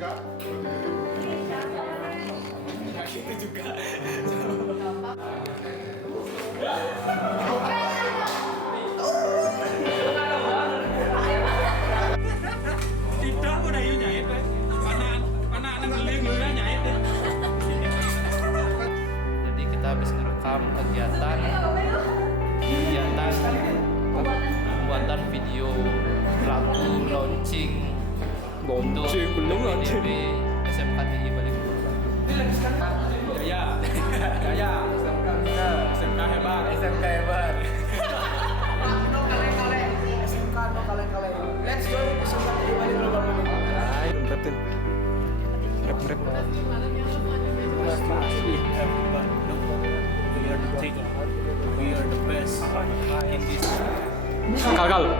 Itu juga. Tidak udah yuk nyait deh. Anak geling nyait deh. Jadi kita habis ngerekam kegiatan pembuatan video lagu launching untuk PPDB SMK Tibaliglobalbadung. Gaya. SMK hebat. SMK hebat. No kale. SMK no kale. Let's go SMK Tibaliglobalbadung. Repetin. Rep. We are the best in this. Kal.